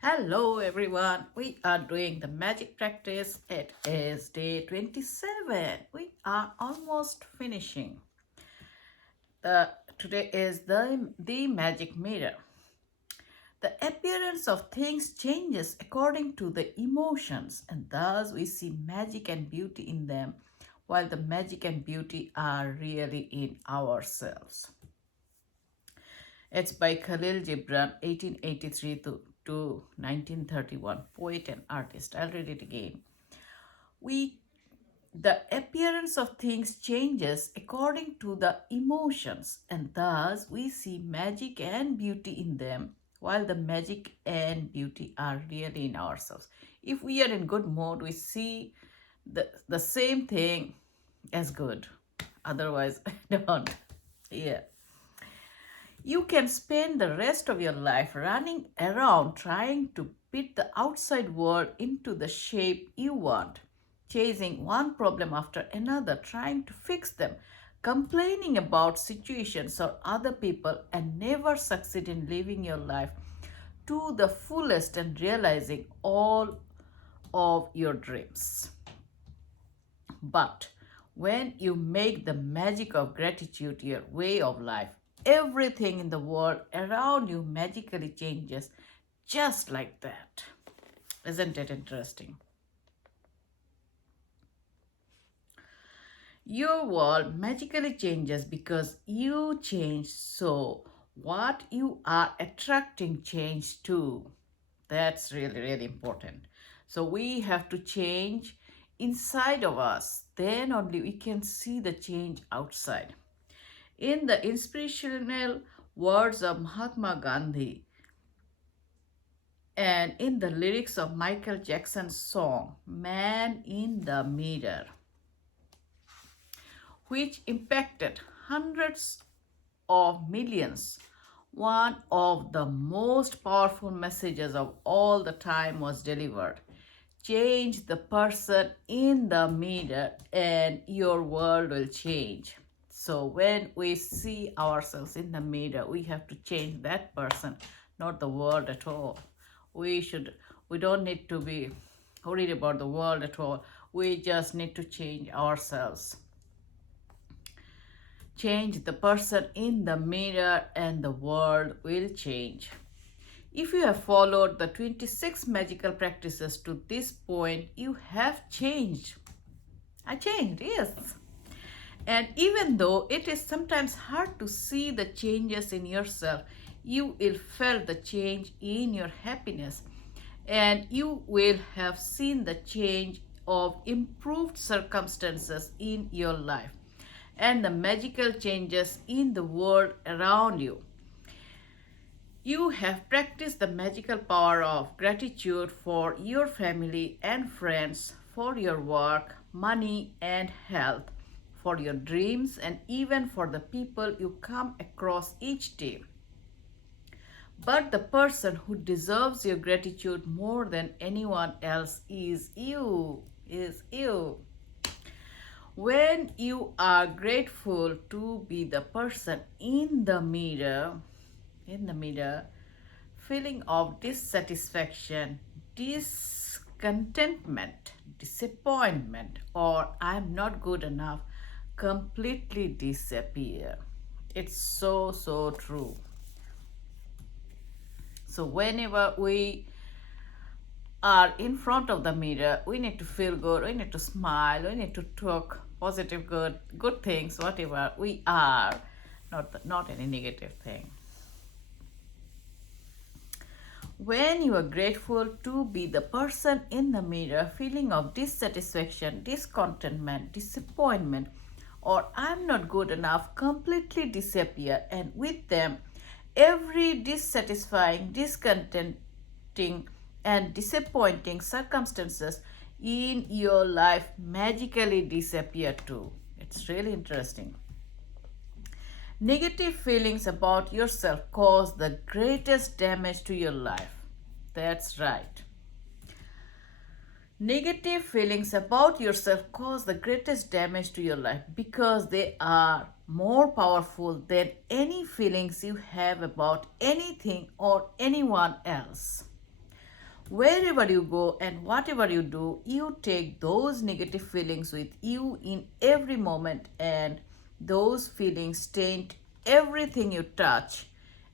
Hello everyone, we are doing the magic practice. It is day 27. We are almost finishing. Today is the magic mirror. The appearance of things changes according to the emotions, and thus we see magic and beauty in them, while the magic and beauty are really in ourselves. It's by Khalil Gibran, 1883 to 1931, poet and artist. I'll read it again. We The appearance of things changes according to the emotions, and thus we see magic and beauty in them, while the magic and beauty are really in ourselves. If we are in good mood, we see the same thing as good. Otherwise, don't. Yeah. You can spend the rest of your life running around trying to fit the outside world into the shape you want, chasing one problem after another, trying to fix them, complaining about situations or other people, and never succeed in living your life to the fullest and realizing all of your dreams. But when you make the magic of gratitude your way of life, everything in the world around you magically changes just like that. Isn't it interesting? Your world magically changes because you change, so what you are attracting change too. That's really, really important. So we have to change inside of us. Then only we can see the change outside. In the inspirational words of Mahatma Gandhi and in the lyrics of Michael Jackson's song, Man in the Mirror, which impacted hundreds of millions, one of the most powerful messages of all the time was delivered. Change the person in the mirror and your world will change. So when we see ourselves in the mirror, we have to change that person, not the world at all. We don't need to be worried about the world at all. We just need to change ourselves. Change the person in the mirror and the world will change. If you have followed the 26 magical practices to this point, you have changed. I changed, yes. And even though it is sometimes hard to see the changes in yourself, you will feel the change in your happiness and you will have seen the change of improved circumstances in your life and the magical changes in the world around you. You have practiced the magical power of gratitude for your family and friends, for your work, money, and health, for your dreams, and even for the people you come across each day. But the person who deserves your gratitude more than anyone else is you. When you are grateful to be the person in the mirror, feeling of dissatisfaction, discontentment, disappointment, or I'm not good enough completely disappear. It's so true. So whenever we are in front of the mirror, we need to feel good, we need to smile, we need to talk positive, good things, whatever we are, not any negative thing. When you are grateful to be the person in the mirror, feeling of dissatisfaction, discontentment, disappointment, or I'm not good enough completely disappear, and with them, every dissatisfying, discontenting, and disappointing circumstances in your life magically disappear too. It's really interesting. Negative feelings about yourself cause the greatest damage to your life. That's right. Negative feelings about yourself cause the greatest damage to your life because they are more powerful than any feelings you have about anything or anyone else. Wherever you go and whatever you do, you take those negative feelings with you in every moment, and those feelings taint everything you touch,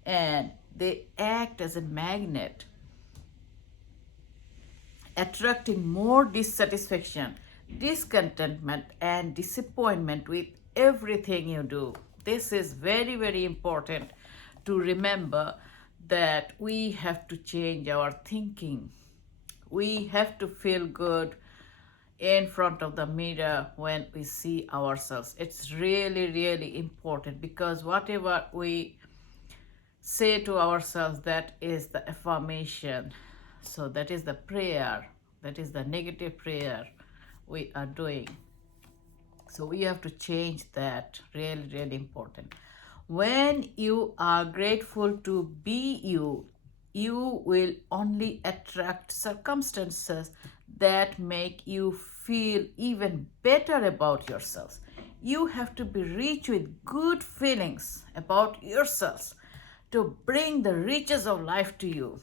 and they act as a magnet, attracting more dissatisfaction, discontentment, and disappointment with everything you do. This is very, very important to remember, that we have to change our thinking. We have to feel good in front of the mirror when we see ourselves. It's really, really important, because whatever we say to ourselves, that is the affirmation. So that is the prayer, that is the negative prayer we are doing. So we have to change that. Really, really important. When you are grateful to be you, you will only attract circumstances that make you feel even better about yourselves. You have to be rich with good feelings about yourselves to bring the riches of life to you.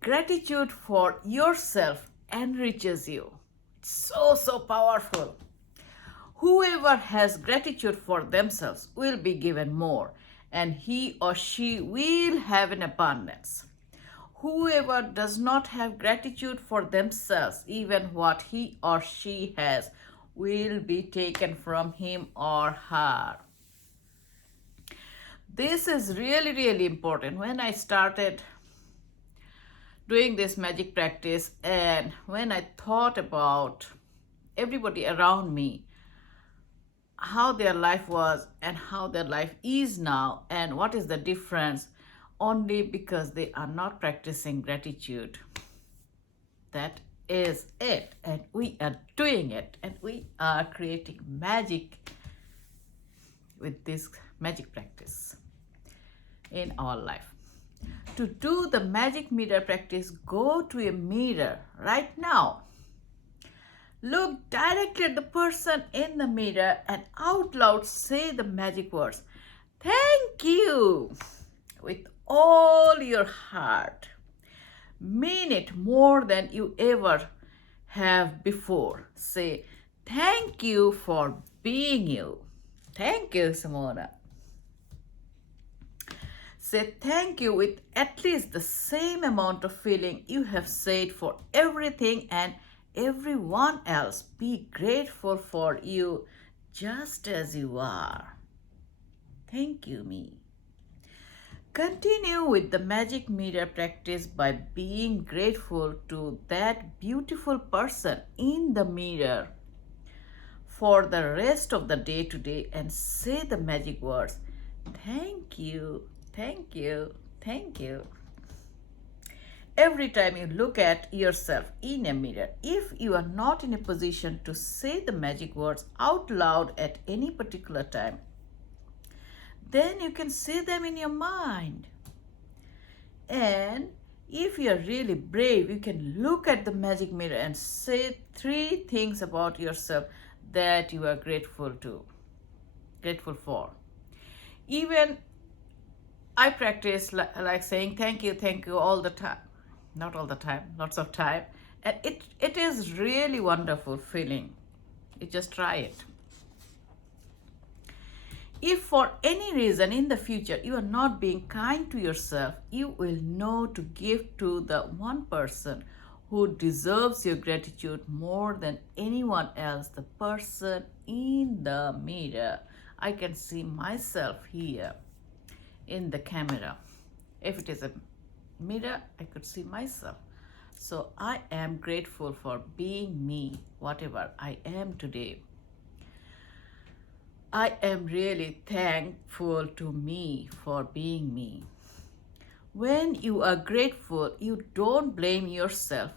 Gratitude for yourself enriches you. It's so, so powerful. Whoever has gratitude for themselves will be given more, and he or she will have an abundance. Whoever does not have gratitude for themselves, even what he or she has will be taken from him or her. This is really, really important. When I started doing this magic practice, and when I thought about everybody around me, how their life was and how their life is now, and what is the difference, only because they are not practicing gratitude. That is it, and we are doing it, and we are creating magic with this magic practice in our life. To do the magic mirror practice, go to a mirror right now. Look directly at the person in the mirror and out loud say the magic words, "Thank you," with all your heart. Mean it more than you ever have before. Say, "Thank you for being you." Thank you, Simona. Say thank you with at least the same amount of feeling you have said for everything and everyone else. Be grateful for you just as you are. Thank you, me. Continue with the magic mirror practice by being grateful to that beautiful person in the mirror for the rest of the day today, and say the magic words, "Thank you, thank you, thank you." Every time you look at yourself in a mirror, if you are not in a position to say the magic words out loud at any particular time, then you can say them in your mind. And if you are really brave, you can look at the magic mirror and say 3 things about yourself that you are grateful for. Even I practice like saying thank you all the time. Not all the time, lots of time. And it is really wonderful feeling. You just try it. If for any reason in the future you are not being kind to yourself, you will know to give to the one person who deserves your gratitude more than anyone else, the person in the mirror. I can see myself here in the camera. If it is a mirror, I could see myself. So I am grateful for being me, whatever I am today. I am really thankful to me for being me. When you are grateful, you don't blame yourself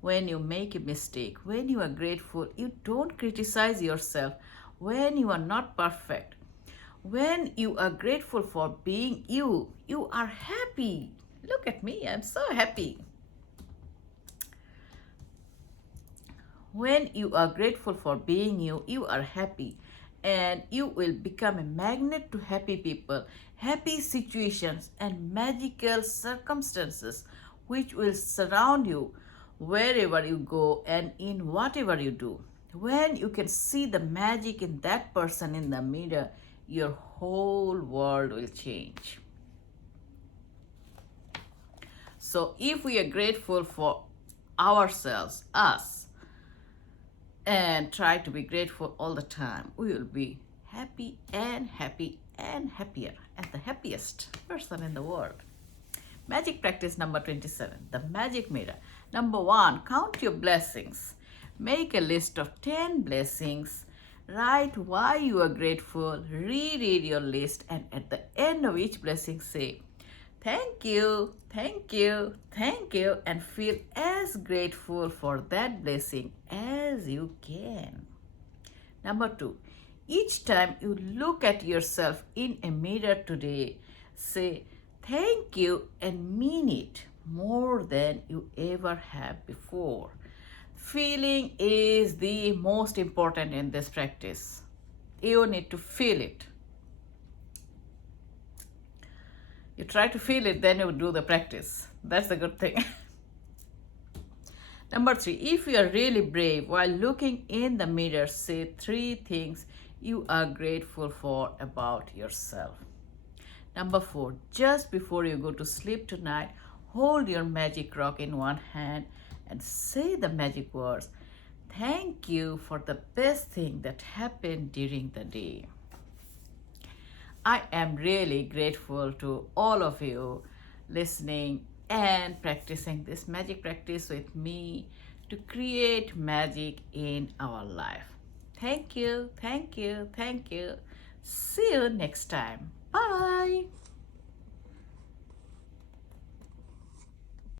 when you make a mistake. When you are grateful, you don't criticize yourself when you are not perfect. When you are grateful for being you, you are happy. Look at me, I'm so happy. When you are grateful for being you, you are happy. And you will become a magnet to happy people, happy situations, and magical circumstances which will surround you wherever you go and in whatever you do. When you can see the magic in that person in the mirror, your whole world will change. So, if we are grateful for ourselves, us, and try to be grateful all the time, we will be happy and happier, and the happiest person in the world. Magic practice number 27, the magic mirror. Number 1, count your blessings. Make a list of 10 blessings. Write why you are grateful. Reread your list, and at the end of each blessing, say, thank you, thank you, thank you, and feel as grateful for that blessing as you can. Number 2, each time you look at yourself in a mirror today, say thank you and mean it more than you ever have before. Feeling is the most important in this practice. You need to feel it. You try to feel it, then you do the practice. That's the good thing. Number 3, if you are really brave while looking in the mirror, say 3 things you are grateful for about yourself. Number 4, just before you go to sleep tonight, hold your magic rock in one hand and say the magic words, thank you for the best thing that happened during the day. I am really grateful to all of you listening and practicing this magic practice with me to create magic in our life. Thank you, thank you, thank you. See you next time. Bye.